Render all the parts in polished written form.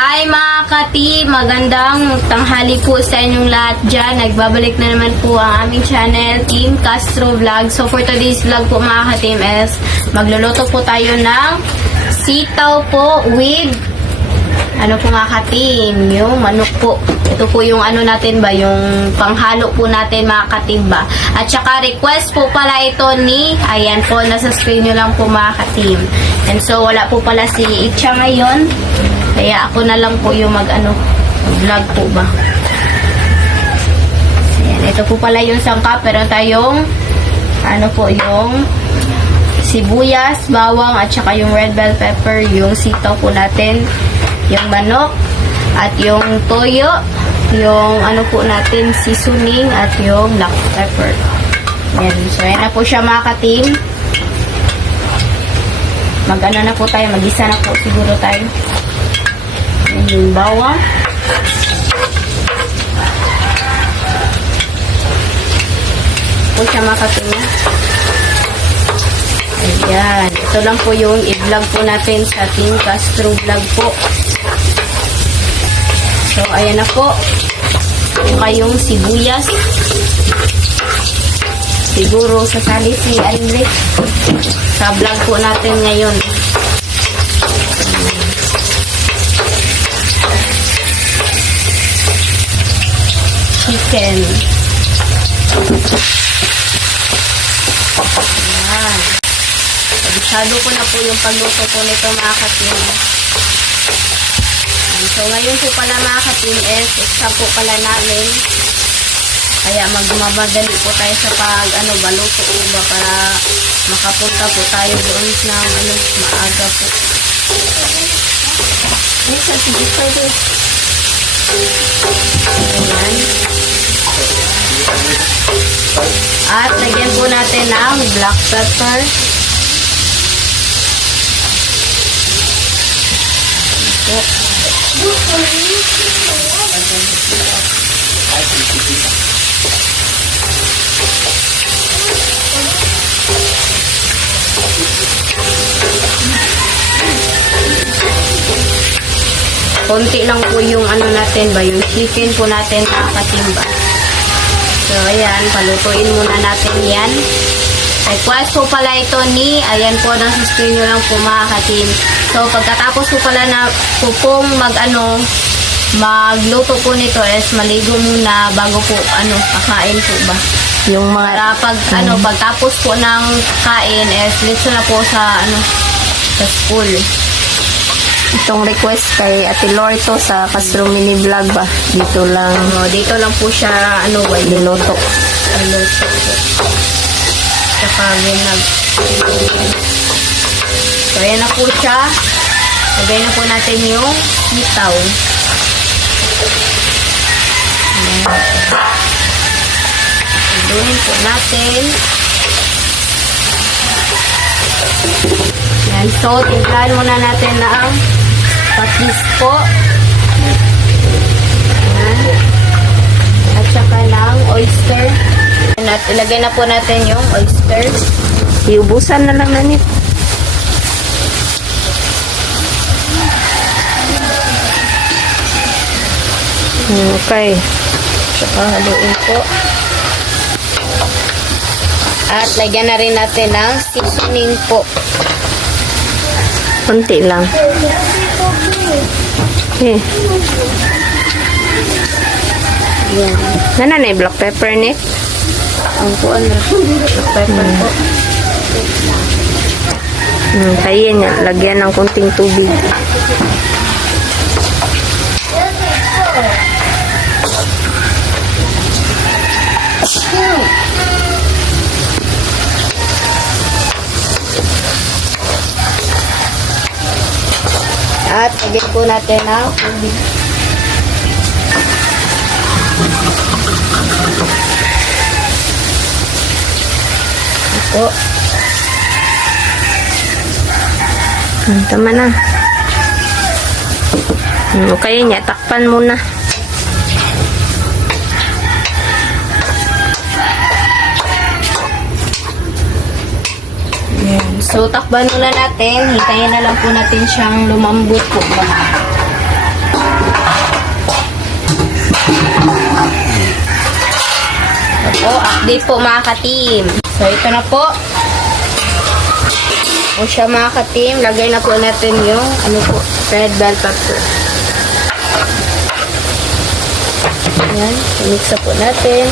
Hi mga kati, magandang tanghali po sa inyong lahat dyan. Nagbabalik na naman po ang aming channel, Team Castro Vlog. So for today's vlog po mga ka-team is magluluto po tayo ng sitaw po with ano po mga ka-team, yung manok po. Ito po yung ano natin ba, yung panghalo po natin mga ka-team ba. At saka request po pala ito ni, ayan po, nasa screen nyo lang po mga ka-team. And so wala po pala si Itcha ngayon. Kaya ako na lang po yung vlog po ba. Ayan, ito po pala yung sangkap. Pero tayong, yung sibuyas, bawang, at saka yung red bell pepper, yung sitaw po natin, yung manok, at yung toyo, yung po natin, seasoning, at yung black pepper. Ayan. So, ayan na po siya mga ka-team. Na po tayo, mag-isa na po siguro tayo. Ayan yung bawang. Po siya mga ka-team. Ayan. Ito lang po yung i-vlog po natin sa Team Castro Vlog po. So, ayan na po. Yung sibuyas. Siguro sasali si Andre sa vlog po natin ngayon. Chicken. Ayan. Masyado ko na po yung pagluto po nito mga ka-team. So, ngayon po pala mga ka-team is exam po pala namin. Kaya magmamadali po tayo sa baluto po ba para makapunta po tayo doon ng maaga po. Ayan. At lagyan po natin ng black pepper. Konti lang po yung natin ba, yung chicken po natin kakatimba. So, ayan, palutuin muna natin yan. Request po pala ito ni, ayan po, nasa screen nyo lang po mga ka-team. So, pagkatapos po pala na po pong magluto po nito is maligo muna bago po, kakain po ba. Yung mga, para pagtapos po ng kain is litso na po sa school. itong request kay Ate Lorto sa Castro Mini Vlog ba? Dito lang. Dito lang po siya, niluto. Niluto po. Saka vinag. So, ayan na po siya. Lagay na po natin yung sitaw. Ayan. Iluhin po natin. Ayan. So, timplahan muna natin ng patis po. Ayan. At saka ng oyster. At ilagay na po natin yung oyster. Iubusan na lang na nito. Okay. Saka haluin po. At lagyan na rin natin ng seasoning po. Konti lang. Okay. Yan. Nanay black pepper ni. Ang kuan na. Black pepper po. Kaya niya. Lagyan ng konting tubig. At lagyan po natin ng tubig. Ito. Tama na. Kaya niya. Takpan muna. So, takban muna natin. Hintayin na lang po natin siyang lumambot po ba. Update po mga ka-team. So, ito na po. O siya mga ka-team, lagay na po natin yung red bell pepper. Ayan, mix na po natin.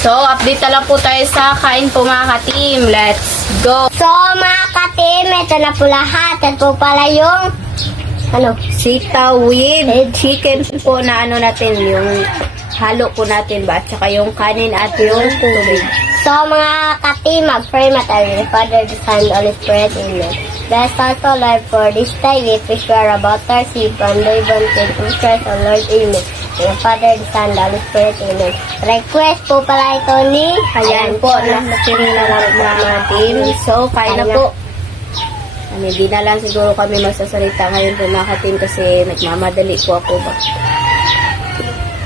So, update na lang po tayo sa kain po mga ka-team. Let's go! So, mga ka-team, ito na po lahat. Ito po pala yung, Sitaw with chicken po na natin, yung halo po natin ba? At saka yung kanin at yung tubig. So, mga ka-team, mag-pray matalim. Father, the Son, Holy Spirit, Amen. Bless us, O Lord, for this day, we wish we are about to receive from the evangel through Christ, O Lord, Amen. The Father, the Son, the Holy Spirit, Amen. Request po pala ito ni... Ayan po, nasakin na lang mga team. So, kain na po. Hindi na lang siguro kami magsasalita ngayon po mga ka-team kasi nagmamadali po ako ba.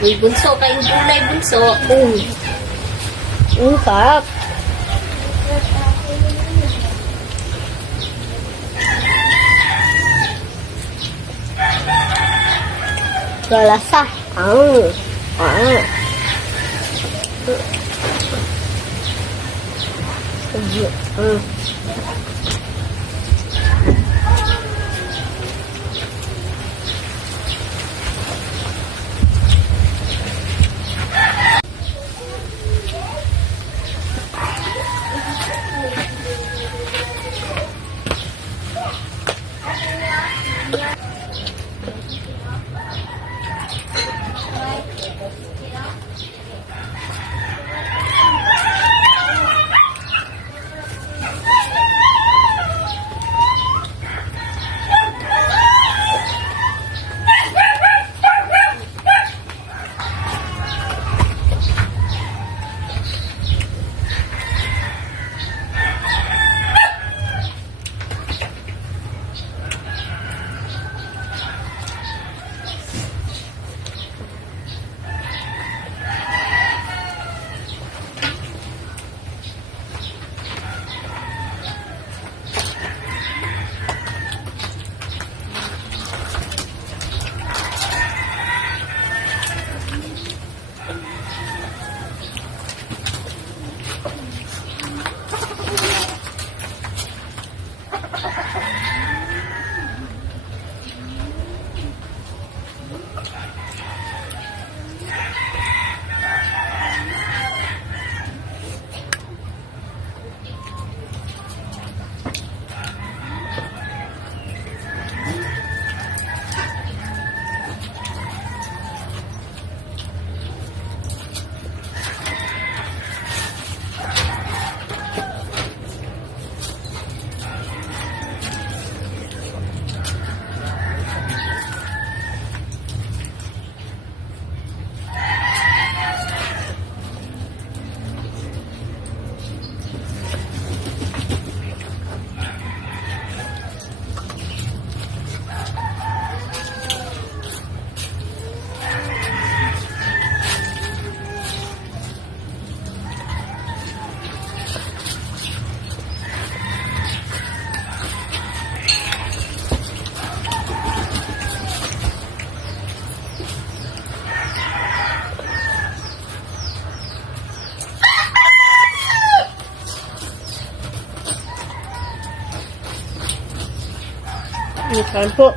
Uy, bunso, kayong gulay, bunso. Sarap. Lalasa. Kain po.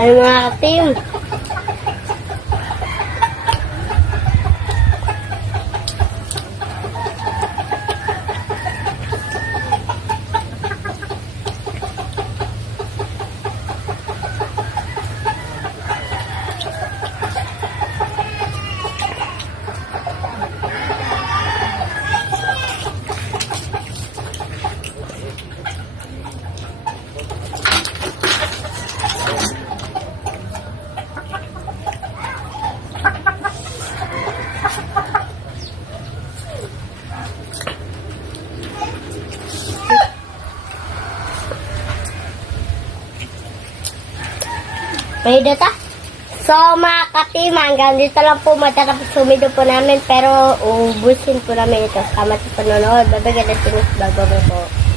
Ay, mga ka-team. May data? So, mga ka-team, hanggang dito lang po matatapos sumido po namin. Pero, ubusin po namin ito. Salamat sa panonood. Babagyan na sinis bago po.